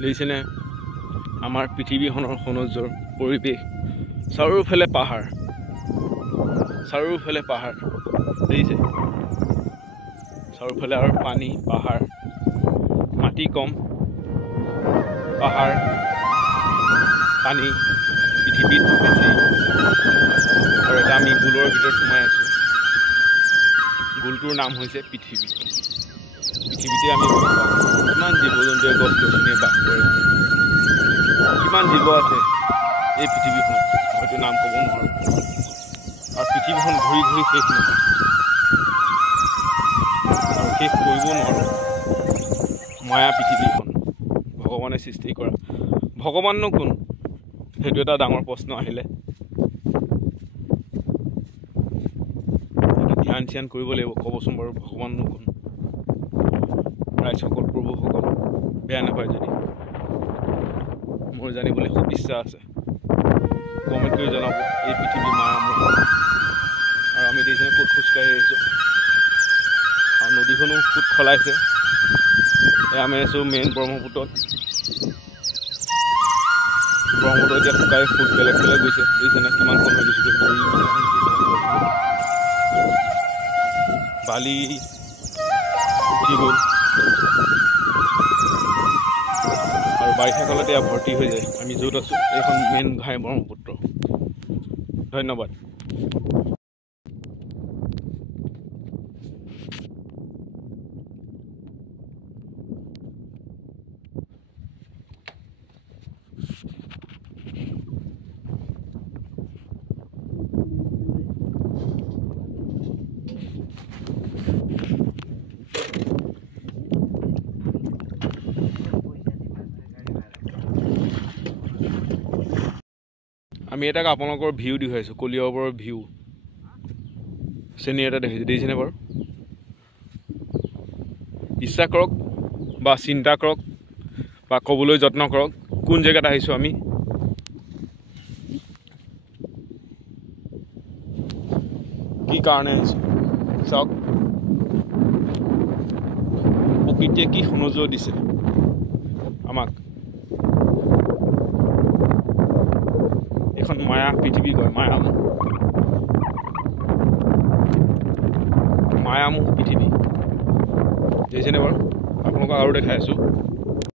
দেখিছেনে আমাৰ পৃথিৱীখনৰ সৌন্দৰ্যৰ পৰিৱেশ চাৰিওফালে পাহাৰ দেখিছে চাৰিওফালে আৰু পানী পাহাৰ মাটি কম পাহাৰ পানী পৃথিৱীত বেছি আৰু এটা আমি গোলৰ ভিতৰত সোমাই আছোঁ গোলটোৰ নাম হৈছে পৃথিৱীতে আমি কিমান জীৱ জন্তুৱে গছ গছনিয়ে বাস কৰে কিমান জীৱ আছে এই পৃথিৱীখনত হয়তো নাম ক'ব নোৱাৰোঁ আৰু পৃথিৱীখন ঘূৰি ঘূৰি শেষ নহয় আৰু শেষ কৰিব নোৱাৰোঁ মায়া পৃথিৱীখন ভগৱানে সৃষ্টি কৰা ভগৱাননো কোন সেইটো এটা ডাঙৰ প্ৰশ্ন আহিলে সেইটো ধ্যান ধ্যান কৰিব লাগিব ক'বচোন বাৰু ভগৱাননো কোন ৰাইজসকল প্ৰভুসকল বেয়া নাপায় যদি মোৰ জানিবলৈ খুব ইচ্ছা আছে কমেণ্ট কৰি জনাব এই পৃথিৱী মায়ামোহ আৰু আমি দেখিছোঁ ক'ত খোজকাঢ়ি আহিছোঁ আৰু নদীখনো খুব খলাইছে আমি আছোঁ মেইন ব্ৰহ্মপুত্ৰত এতিয়া শুকাই ফুট বেলেগ বেলেগ গৈছে দেখিছেনে কিমানখন হৈ গৈছে বালি উঠি গ'ল আৰু বাৰিষা কালত এয়া ভৰ্তি হৈ যায় আমি য'ত আছোঁ এইখন মেইন ঘাই ব্ৰহ্মপুত্ৰ ধন্যবাদ আমি এটাক আপোনালোকৰ ভিউ দেখুৱাইছোঁ কলিয়াবৰৰ ভিউ চেনী এটা দেখিছেনে বাৰু ইচ্ছা কৰক বা চিন্তা কৰক বা ক'বলৈ যত্ন কৰক কোন জেগাত আহিছোঁ আমি কি কাৰণে আহিছোঁ চাওক প্ৰকৃতিয়ে কি সৌন্দৰ্য দিছে আমাক এখন মায়া পৃথিৱী কয় মায়ামোহ পৃথিৱী দেখিছেনে বাৰু আপোনালোকক আৰু দেখাই আছোঁ